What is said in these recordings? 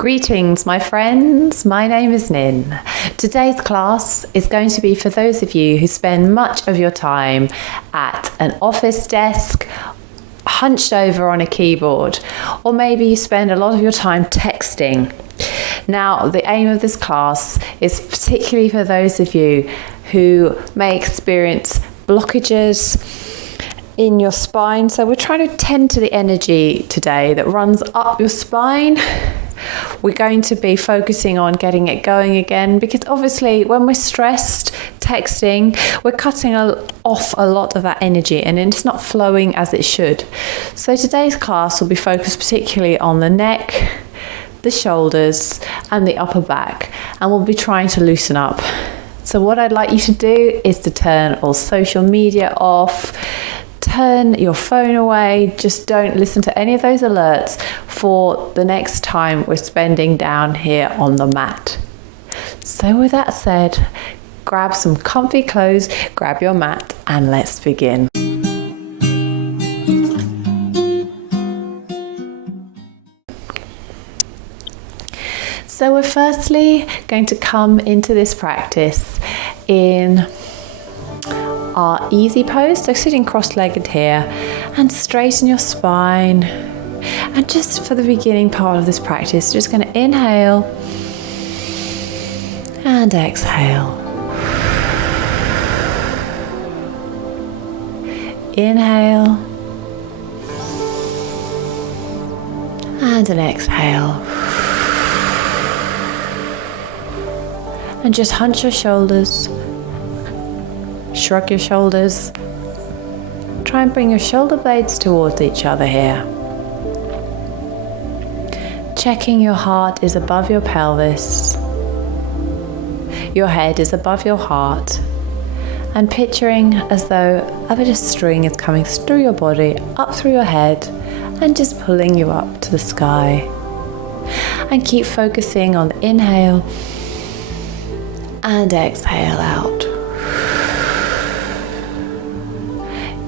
Greetings, my friends. My name is Nin. Today's class is going to be for those of you who spend much of your time at an office desk, hunched over on a keyboard, or maybe you spend a lot of your time texting. Now, the aim of this class is particularly for those of you who may experience blockages in your spine. So we're trying to tend to the energy today that runs up your spine. We're going to be focusing on getting it going again, because obviously when we're stressed, texting, we're cutting off a lot of that energy and it's not flowing as it should. So today's class will be focused particularly on the neck, the shoulders and the upper back, and we'll be trying to loosen up. So what I'd like you to do is to turn all social media off, turn your phone away, just don't listen to any of those alerts for the next time we're spending down here on the mat. So with that said, grab some comfy clothes, grab your mat, and let's begin. So we're firstly going to come into this practice in our easy pose, so sitting cross-legged here, and straighten your spine. And just for the beginning part of this practice, just going to inhale and exhale. Inhale and an exhale. And just hunch your shoulders. Shrug your shoulders. Try and bring your shoulder blades towards each other here. Checking your heart is above your pelvis. Your head is above your heart. And picturing as though a bit of string is coming through your body, up through your head, and just pulling you up to the sky. And keep focusing on the inhale and exhale out.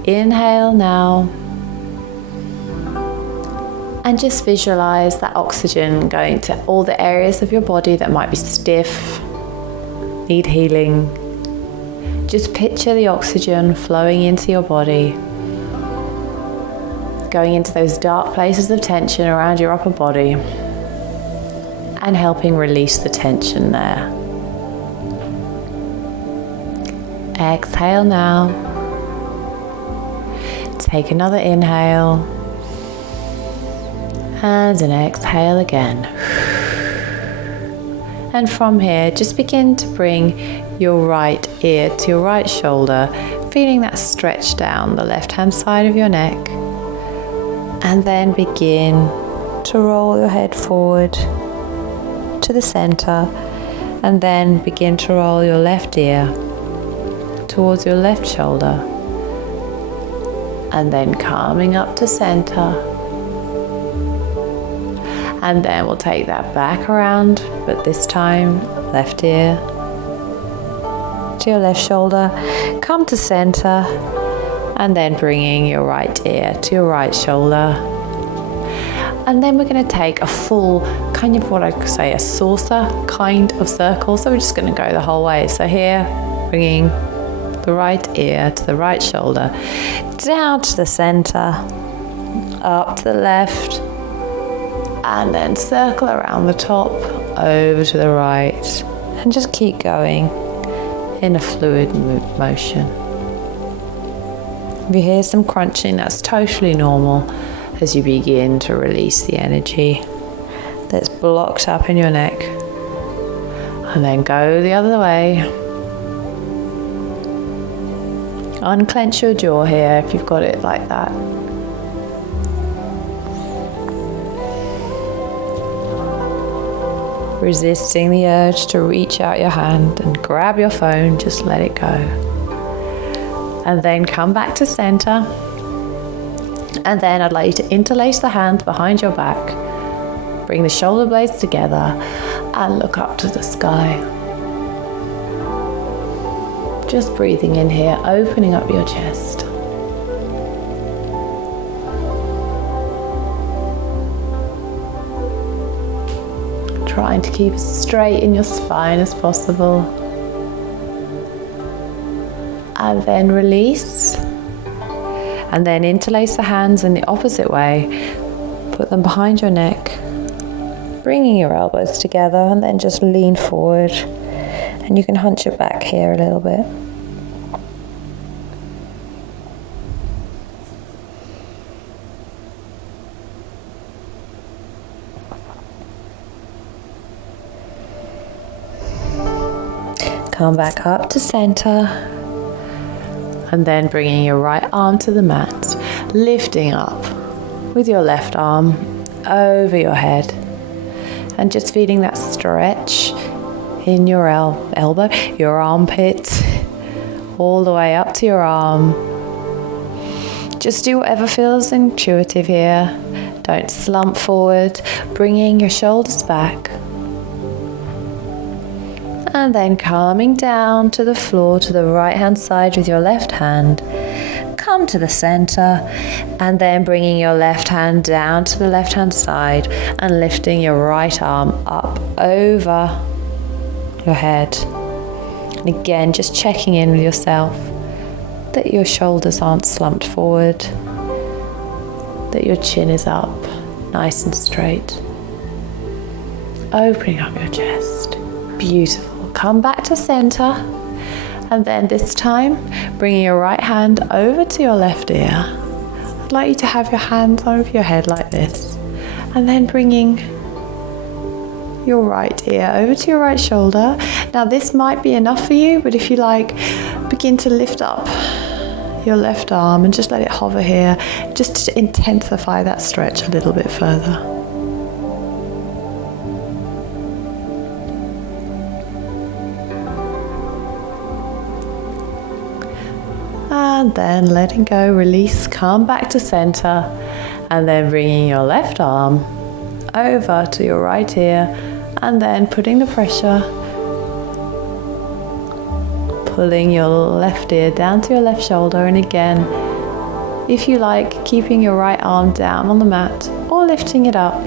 Inhale now, and just visualize that oxygen going to all the areas of your body that might be stiff, need healing. Just picture the oxygen flowing into your body, going into those dark places of tension around your upper body and helping release the tension there. Exhale now. Take another inhale and an exhale again. And from here, just begin to bring your right ear to your right shoulder, feeling that stretch down the left-hand side of your neck. And then begin to roll your head forward to the center, and then begin to roll your left ear towards your left shoulder. And then coming up to center. And then we'll take that back around, but this time left ear to your left shoulder, come to center, and then bringing your right ear to your right shoulder. And then we're going to take a full, kind of what I could say, a saucer kind of circle. So we're just going to go the whole way. So here, bringing the right ear to the right shoulder, down to the center, up to the left, and then circle around the top, over to the right, and just keep going in a fluid motion. If you hear some crunching, that's totally normal as you begin to release the energy that's blocked up in your neck. And then go the other way. Unclench your jaw here if you've got it like that. Resisting the urge to reach out your hand and grab your phone, just let it go. And then come back to center. And then I'd like you to interlace the hands behind your back. Bring the shoulder blades together and look up to the sky. Just breathing in here, opening up your chest. trying to keep as straight in your spine as possible. And then release. And then interlace the hands in the opposite way. Put them behind your neck. Bringing your elbows together and then just lean forward. And you can hunch your back here a little bit. Come back up to center. And then bringing your right arm to the mat. Lifting up with your left arm over your head. And just feeling that stretch in your elbow, your armpit, all the way up to your arm. Just do whatever feels intuitive here. Don't slump forward, bringing your shoulders back. And then coming down to the floor to the right hand side with your left hand. Come to the center and then bringing your left hand down to the left hand side and lifting your right arm up over your head. And again, just checking in with yourself that your shoulders aren't slumped forward, that your chin is up nice and straight. Opening up your chest. Beautiful. Come back to center. And then this time, bringing your right hand over to your left ear. I'd like you to have your hands over your head like this. And then bringing your right ear over to your right shoulder. Now this might be enough for you, but if you like, begin to lift up your left arm and just let it hover here, just to intensify that stretch a little bit further. And then letting go, release, come back to center, and then bringing your left arm over to your right ear, and then putting the pressure, pulling your left ear down to your left shoulder, and again, if you like, keeping your right arm down on the mat or lifting it up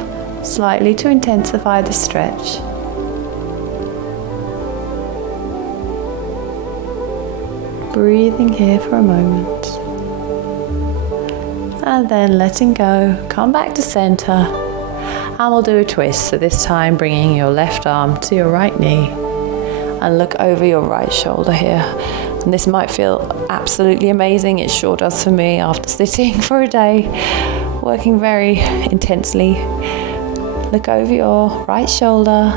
slightly to intensify the stretch. Breathing here for a moment. And then letting go, come back to center. And we'll do a twist. So this time bringing your left arm to your right knee. And look over your right shoulder here. And this might feel absolutely amazing. It sure does for me after sitting for a day, working very intensely. Look over your right shoulder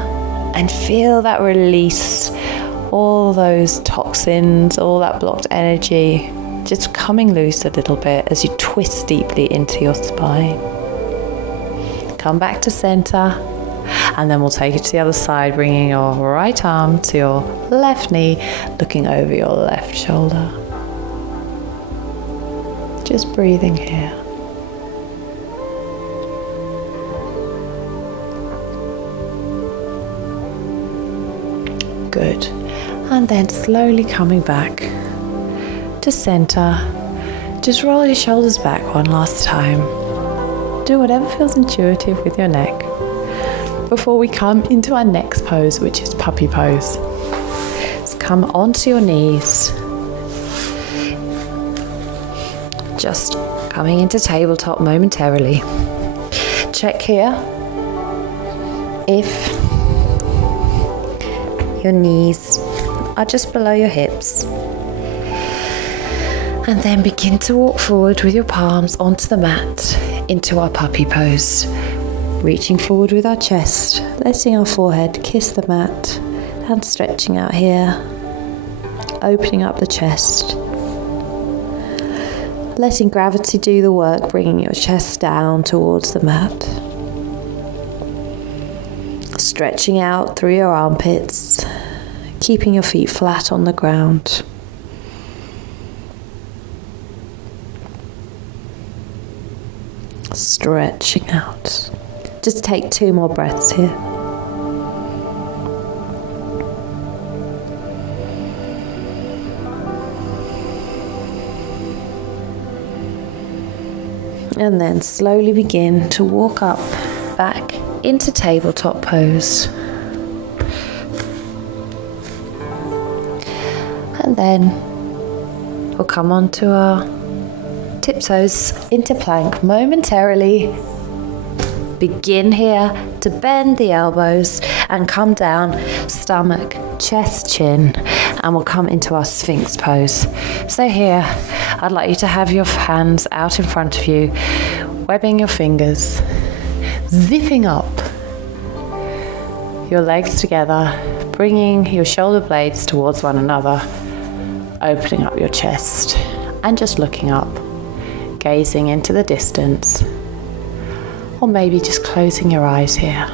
and feel that release. All those toxins, all that blocked energy, just coming loose a little bit as you twist deeply into your spine. Come back to center, and then we'll take it to the other side, bringing your right arm to your left knee, looking over your left shoulder. Just breathing here. Good. And then slowly coming back to center. Just roll your shoulders back one last time. Do whatever feels intuitive with your neck before we come into our next pose, which is puppy pose. So come onto your knees. Just coming into tabletop momentarily. Check here if your knees are just below your hips. And then begin to walk forward with your palms onto the mat into our puppy pose. Reaching forward with our chest, letting our forehead kiss the mat and stretching out here. Opening up the chest. Letting gravity do the work, bringing your chest down towards the mat. Stretching out through your armpits. Keeping your feet flat on the ground. Stretching out. Just take 2 more breaths here. And then slowly begin to walk up, back into tabletop pose. And then we'll come on to our tiptoes into plank momentarily. Begin here to bend the elbows and come down, stomach, chest, chin, and we'll come into our Sphinx pose. So here, I'd like you to have your hands out in front of you, webbing your fingers, zipping up your legs together, bringing your shoulder blades towards one another, opening up your chest, and just looking up, gazing into the distance. Or maybe just closing your eyes here.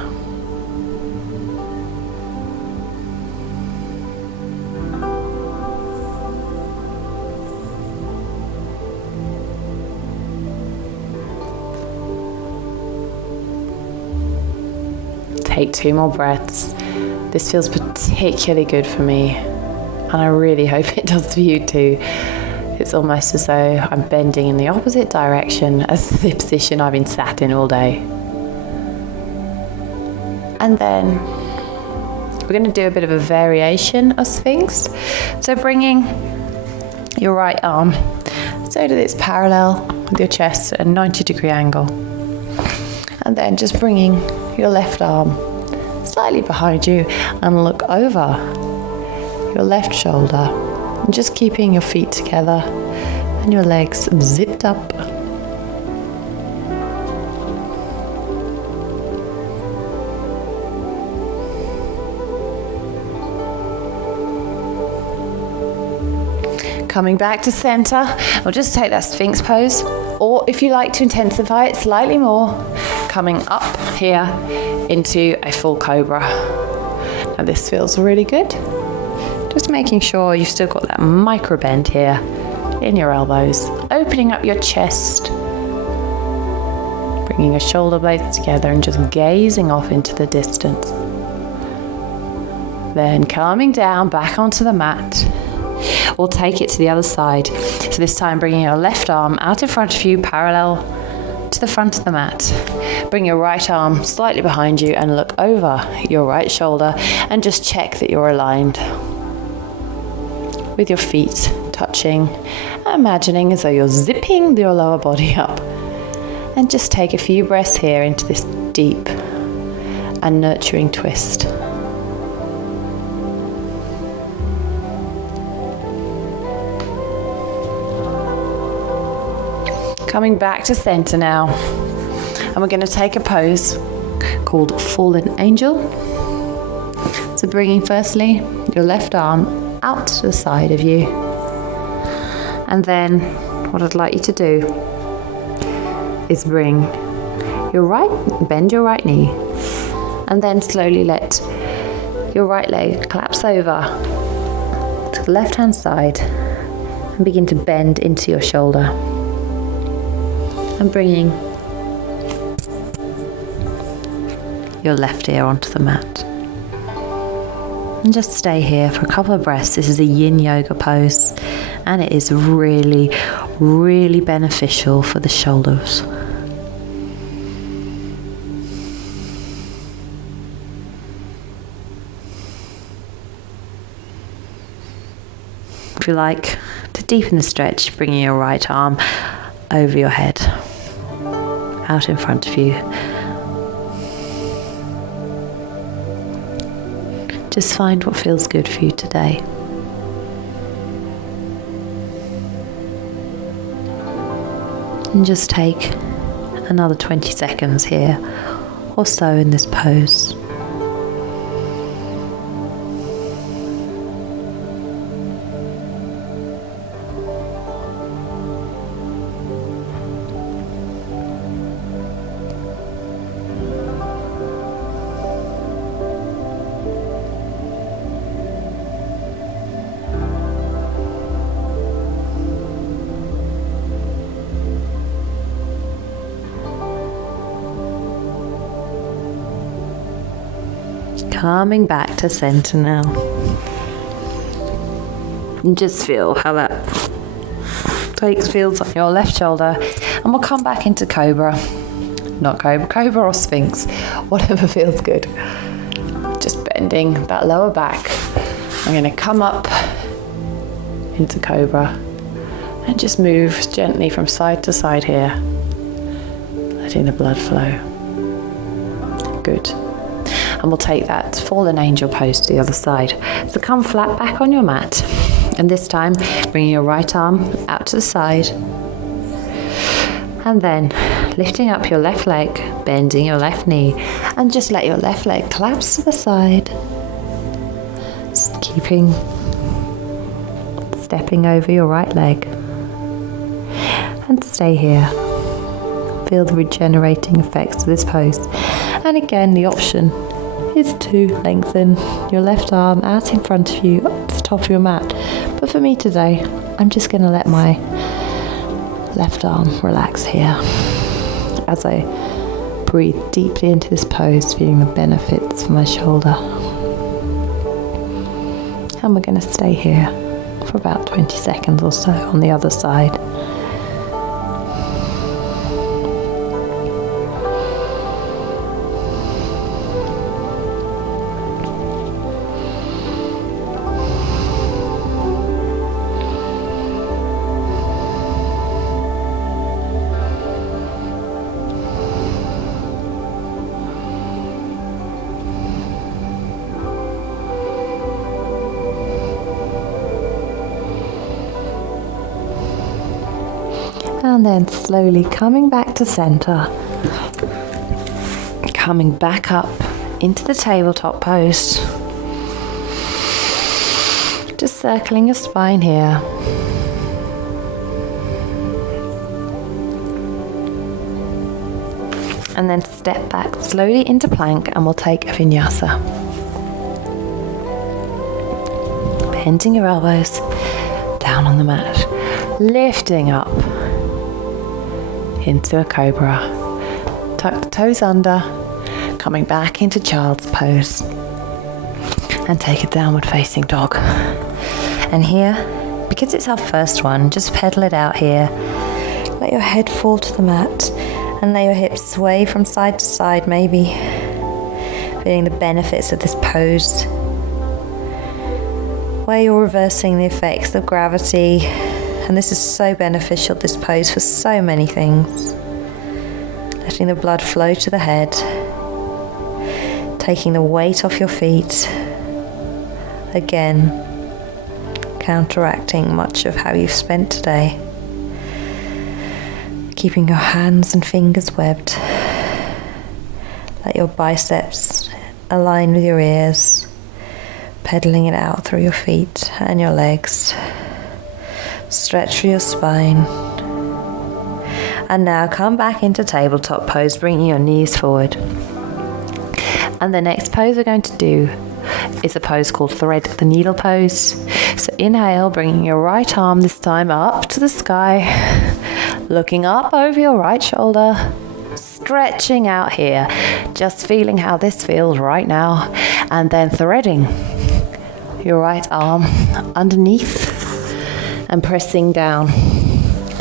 Take 2 more breaths. This feels particularly good for me, and I really hope it does for you too. It's almost as though I'm bending in the opposite direction as the position I've been sat in all day. And then we're going to do a bit of a variation of Sphinx. So bringing your right arm so that it's parallel with your chest at a 90-degree angle. And then just bringing your left arm slightly behind you and look over your left shoulder. And just keeping your feet together and your legs zipped up. Coming back to center, we'll just take that Sphinx pose, or if you like to intensify it slightly more, coming up here into a full cobra. Now this feels really good. Just making sure you've still got that micro bend here in your elbows, opening up your chest, bringing your shoulder blades together and just gazing off into the distance. Then coming down back onto the mat, we'll take it to the other side. So this time bringing your left arm out in front of you, parallel to the front of the mat. Bring your right arm slightly behind you and look over your right shoulder and just check that you're aligned. With your feet touching, imagining as though you're zipping your lower body up. And just take a few breaths here into this deep and nurturing twist. Coming back to center now, and we're going to take a pose called Fallen Angel. So bringing firstly your left arm out to the side of you, and then what I'd like you to do is bring bend your right knee, and then slowly let your right leg collapse over to the left hand side and begin to bend into your shoulder, and bringing your left ear onto the mat. And just stay here for a couple of breaths. This is a yin yoga pose, and it is really, really beneficial for the shoulders. If you like to deepen the stretch, bringing your right arm over your head, out in front of you. Just find what feels good for you today. And just take another 20 seconds here or so in this pose. Coming back to center now. And just feel how that feels on your left shoulder. And we'll come back into Cobra. Not Cobra, Cobra or Sphinx. Whatever feels good. Just bending that lower back. I'm going to come up into Cobra. And just move gently from side to side here, letting the blood flow. Good. And we'll take that fallen angel pose to the other side. So come flat back on your mat. And this time, bringing your right arm out to the side. And then lifting up your left leg, bending your left knee, and just let your left leg collapse to the side. Just stepping over your right leg. And stay here. Feel the regenerating effects of this pose. And again, the option is to lengthen your left arm out in front of you, up to the top of your mat. But for me today, I'm just going to let my left arm relax here as I breathe deeply into this pose, feeling the benefits for my shoulder. And we're going to stay here for about 20 seconds or so on the other side. And then slowly coming back to center, coming back up into the tabletop pose, just circling your spine here. And then step back slowly into plank, and we'll take a vinyasa. Bending your elbows down on the mat, lifting up into a cobra. Tuck the toes under, coming back into child's pose. And take a downward facing dog. And here, because it's our first one, just pedal it out here. Let your head fall to the mat and let your hips sway from side to side, maybe. Feeling the benefits of this pose, where you're reversing the effects of gravity. And this is so beneficial, this pose, for so many things. Letting the blood flow to the head, taking the weight off your feet. Again, counteracting much of how you've spent today. Keeping your hands and fingers webbed. Let your biceps align with your ears, pedaling it out through your feet and your legs. Stretch through your spine. And now come back into tabletop pose, bringing your knees forward. And the next pose we're going to do is a pose called thread the needle pose. So inhale, bringing your right arm this time up to the sky, looking up over your right shoulder, stretching out here, just feeling how this feels right now, and then threading your right arm underneath and pressing down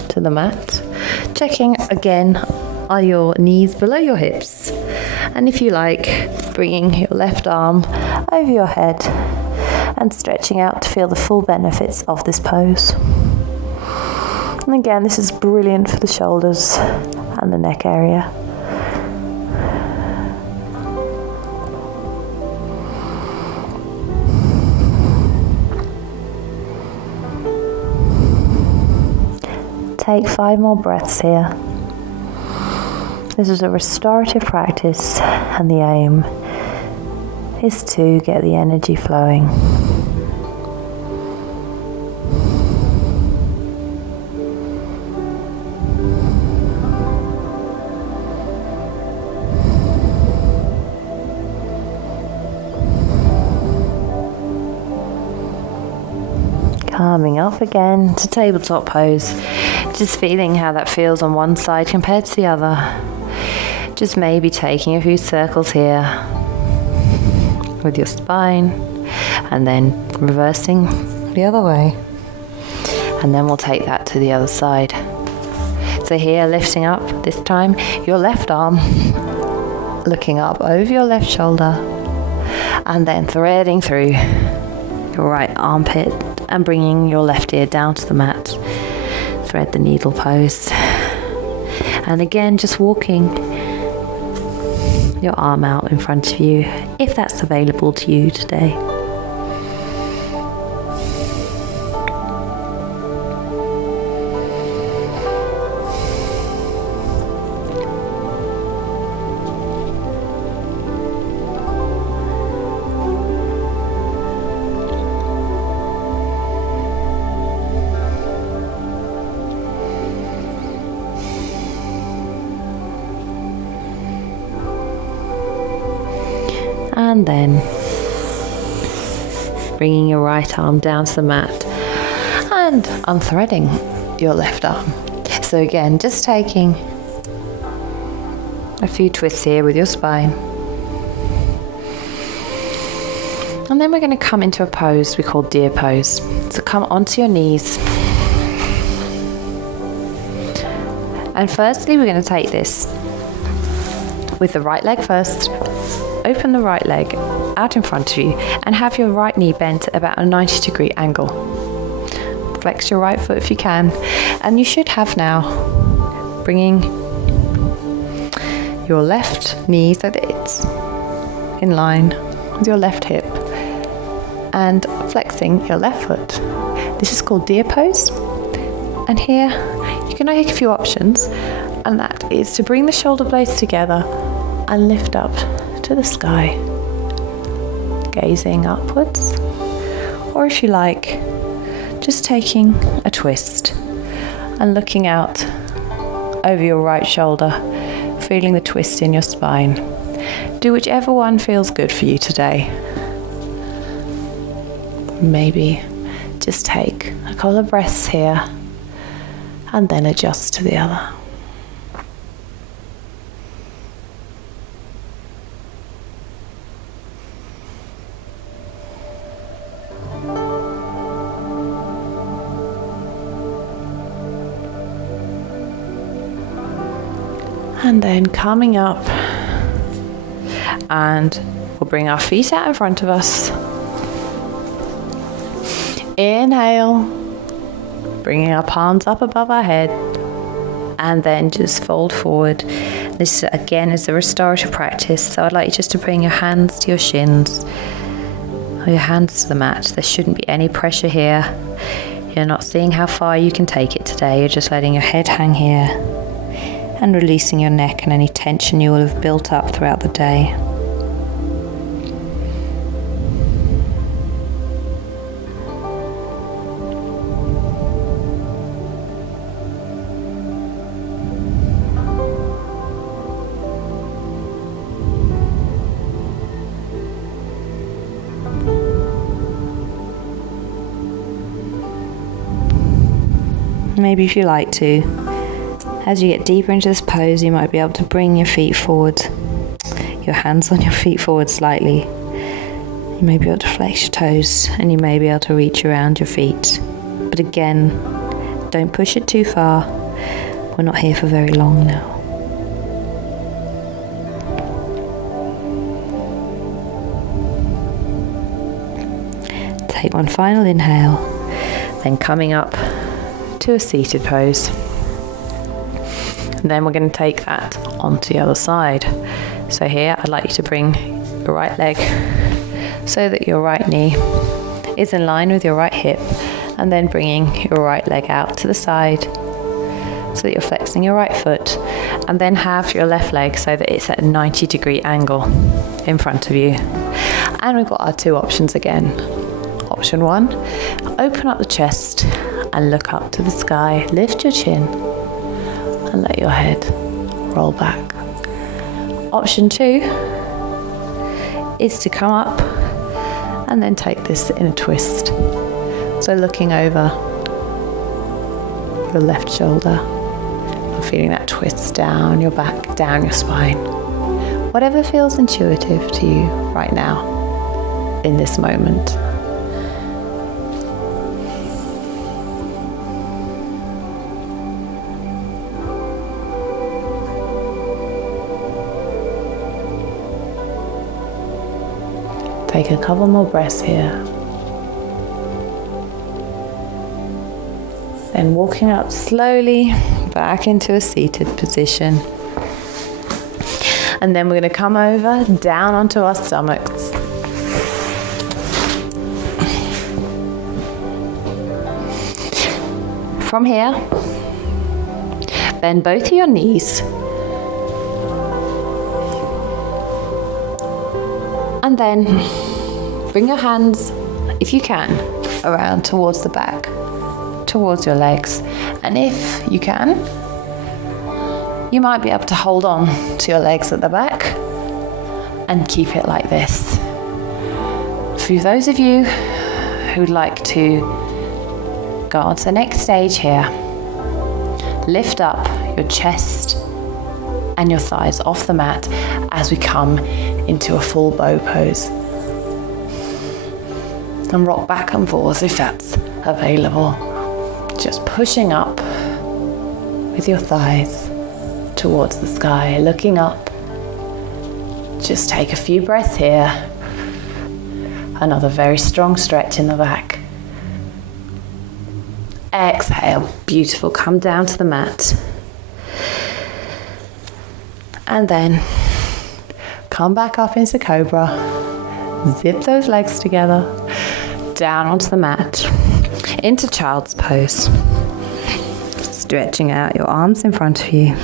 to the mat. Checking again, are your knees below your hips? And if you like, bringing your left arm over your head and stretching out to feel the full benefits of this pose. And again, this is brilliant for the shoulders and the neck area. Take 5 more breaths here. This is a restorative practice, and the aim is to get the energy flowing. Coming up again to tabletop pose. Just feeling how that feels on one side compared to the other. Just maybe taking a few circles here with your spine and then reversing the other way. And then we'll take that to the other side. So here, lifting up this time your left arm, looking up over your left shoulder, and then threading through your right armpit and bringing your left ear down to the mat. Thread the needle pose. And again, just walking your arm out in front of you, if that's available to you today. And then bringing your right arm down to the mat and unthreading your left arm. So again, just taking a few twists here with your spine. And then we're going to come into a pose we call deer pose. So come onto your knees. And firstly, we're going to take this with the right leg first. Open the right leg out in front of you and have your right knee bent at about a 90-degree angle. Flex your right foot if you can. And you should have now bringing your left knee so that it's in line with your left hip and flexing your left foot. This is called deer pose. And here you can take a few options, and that is to bring the shoulder blades together and lift up to the sky, gazing upwards, or if you like, just taking a twist and looking out over your right shoulder, feeling the twist in your spine. Do whichever one feels good for you today. Maybe just take a couple of breaths here and then adjust to the other. And then coming up, and we'll bring our feet out in front of us. Inhale, bringing our palms up above our head, and then just fold forward. This again is a restorative practice, so I'd like you just to bring your hands to your shins, or your hands to the mat. There shouldn't be any pressure here. You're not seeing how far you can take it today. You're just letting your head hang here and releasing your neck and any tension you will have built up throughout the day. Maybe if you like to, as you get deeper into this pose, you might be able to bring your feet forward, your hands on your feet forward slightly. You may be able to flex your toes, and you may be able to reach around your feet. But again, don't push it too far. We're not here for very long now. Take one final inhale, then coming up to a seated pose. And then we're going to take that onto the other side. So here I'd like you to bring your right leg so that your right knee is in line with your right hip, and then bringing your right leg out to the side so that you're flexing your right foot, and then have your left leg so that it's at a 90-degree angle in front of you. And we've got our two options again. Option one, open up the chest and look up to the sky. Lift your chin and let your head roll back. Option two is to come up and then take this in a twist. So looking over your left shoulder and feeling that twist down your back, down your spine. Whatever feels intuitive to you right now in this moment. Take a couple more breaths here. Then walking up slowly back into a seated position. And then we're going to come over down onto our stomachs. From here, bend both of your knees. And then bring your hands, if you can, around towards the back, towards your legs. And if you can, you might be able to hold on to your legs at the back and keep it like this. For those of you who'd like to go on to the next stage here, lift up your chest and your thighs off the mat as we come into a full bow pose. And rock back and forth if that's available. Just pushing up with your thighs towards the sky, looking up. Just take a few breaths here. Another very strong stretch in the back. Exhale, beautiful. Come down to the mat. And then come back up into Cobra. Zip those legs together. Down onto the mat. Into Child's Pose. Stretching out your arms in front of you.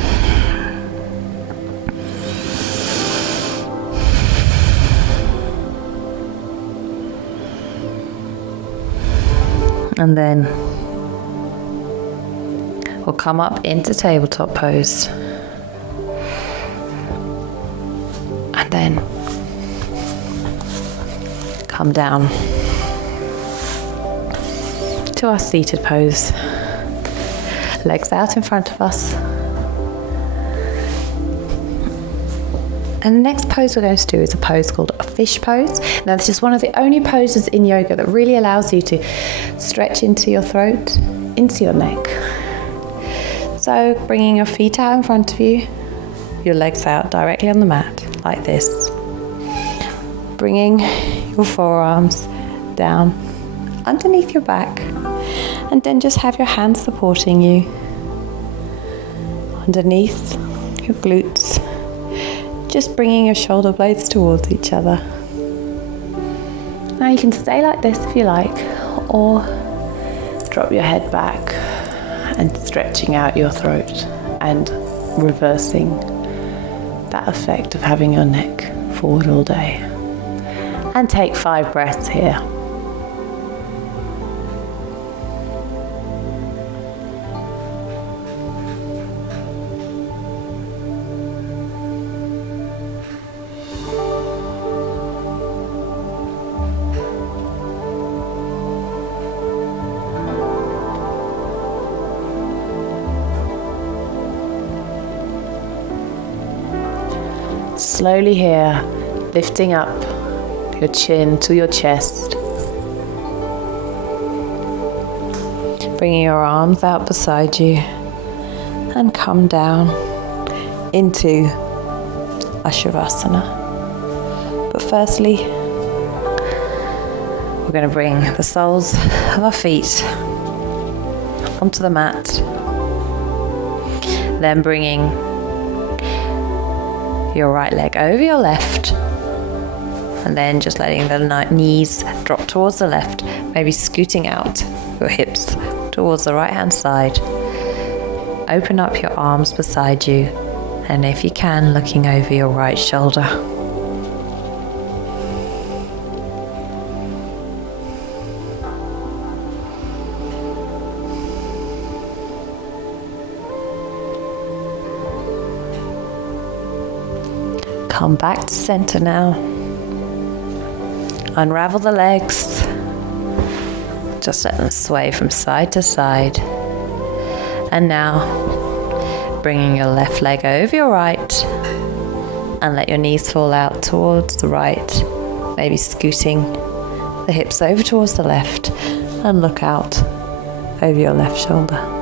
And then we'll come up into Tabletop Pose. And then come down to our seated pose. Legs out in front of us. And the next pose we're going to do is a pose called a fish pose. Now this is one of the only poses in yoga that really allows you to stretch into your throat, into your neck. So bringing your feet out in front of you, your legs out directly on the mat, like this. Bringing your forearms down underneath your back, and then just have your hands supporting you underneath your glutes, just bringing your shoulder blades towards each other. Now you can stay like this if you like, or drop your head back and stretching out your throat and reversing that effect of having your neck forward all day. And take 5 breaths here. Slowly here, lifting up your chin to your chest. Bringing your arms out beside you and come down into Ashivasana. But firstly, we're going to bring the soles of our feet onto the mat. Then bringing your right leg over your left, and then just letting the knees drop towards the left, maybe scooting out your hips towards the right hand side. Open up your arms beside you, and if you can, looking over your right shoulder. Come back to center now. Unravel the legs. Just let them sway from side to side. And now, bringing your left leg over your right, and let your knees fall out towards the right, maybe scooting the hips over towards the left, and look out over your left shoulder.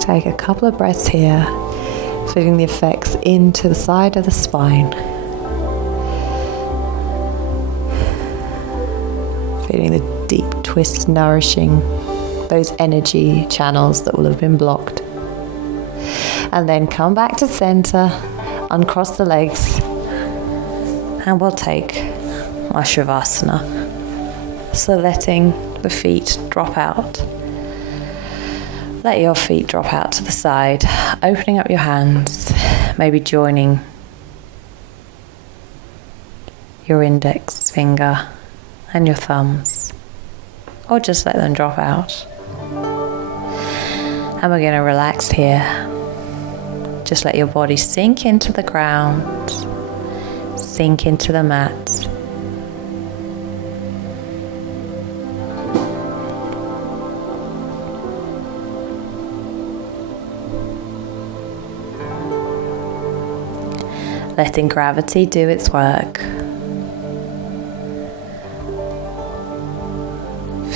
Take a couple of breaths here, feeling the effects into the side of the spine. Feeling the deep twist nourishing those energy channels that will have been blocked. And then come back to center, uncross the legs, and we'll take Ashivasana. So letting the feet drop out. Let your feet drop out to the side, opening up your hands, maybe joining your index finger and your thumbs, or just let them drop out. And we're going to relax here. Just let your body sink into the ground, sink into the mat. Letting gravity do its work.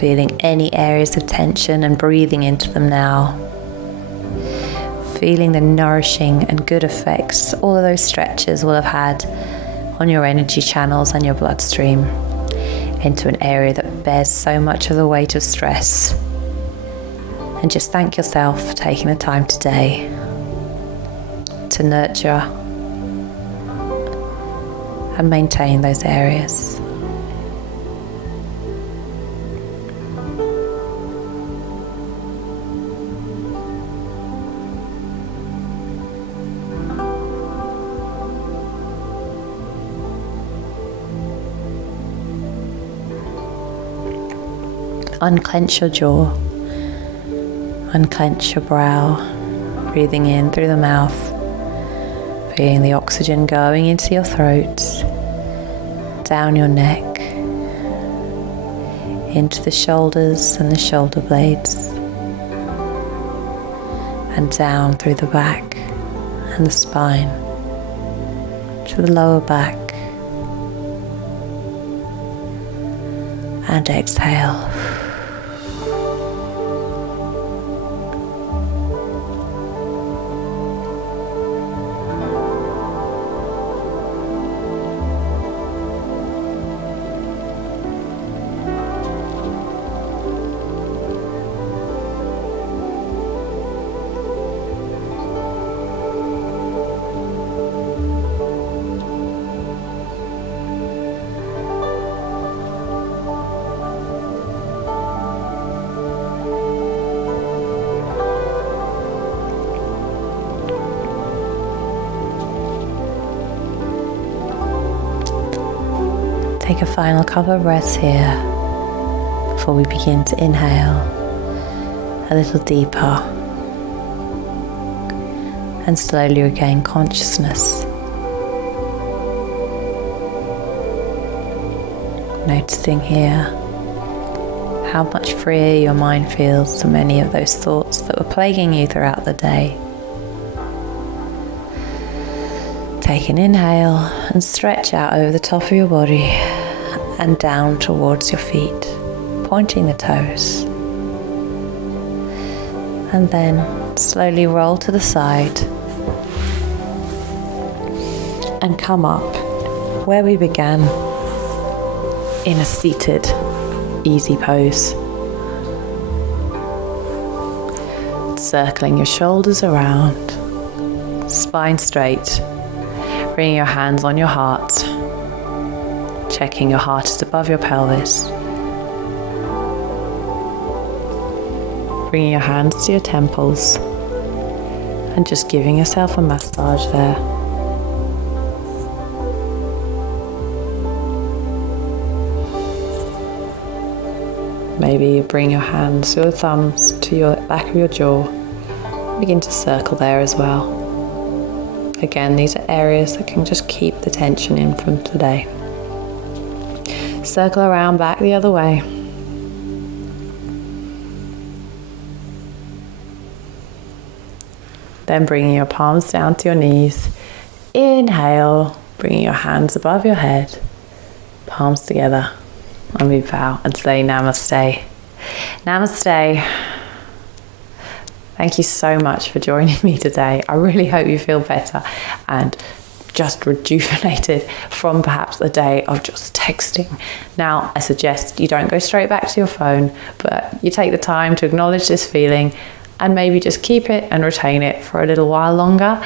Feeling any areas of tension and breathing into them now. Feeling the nourishing and good effects all of those stretches will have had on your energy channels and your bloodstream into an area that bears so much of the weight of stress. And just thank yourself for taking the time today to nurture and maintain those areas. Unclench your jaw, unclench your brow, breathing in through the mouth, feeling the oxygen going into your throat, down your neck, into the shoulders and the shoulder blades, and down through the back and the spine, to the lower back, and exhale. Take a final couple of breaths here before we begin to inhale a little deeper and slowly regain consciousness. Noticing here how much freer your mind feels from many of those thoughts that were plaguing you throughout the day. Take an inhale and stretch out over the top of your body and down towards your feet, pointing the toes. And then slowly roll to the side and come up where we began, in a seated, easy pose. Circling your shoulders around, spine straight. Bringing your hands on your heart, checking your heart is above your pelvis. Bringing your hands to your temples and just giving yourself a massage there. Maybe you bring your hands, your thumbs to your back of your jaw. Begin to circle there as well. Again, these are areas that can just keep the tension in from today. Circle around back the other way. Then bringing your palms down to your knees. Inhale, bringing your hands above your head, palms together, and we bow and say Namaste. Namaste. Thank you so much for joining me today. I really hope you feel better, and just rejuvenated from perhaps a day of just texting. Now, I suggest you don't go straight back to your phone, but you take the time to acknowledge this feeling and maybe just keep it and retain it for a little while longer.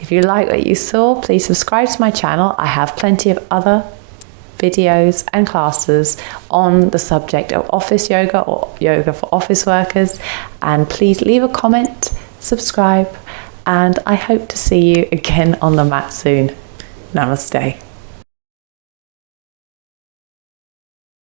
If you like what you saw, please subscribe to my channel. I have plenty of other videos and classes on the subject of office yoga or yoga for office workers. And please leave a comment, subscribe, and I hope to see you again on the mat soon. Namaste.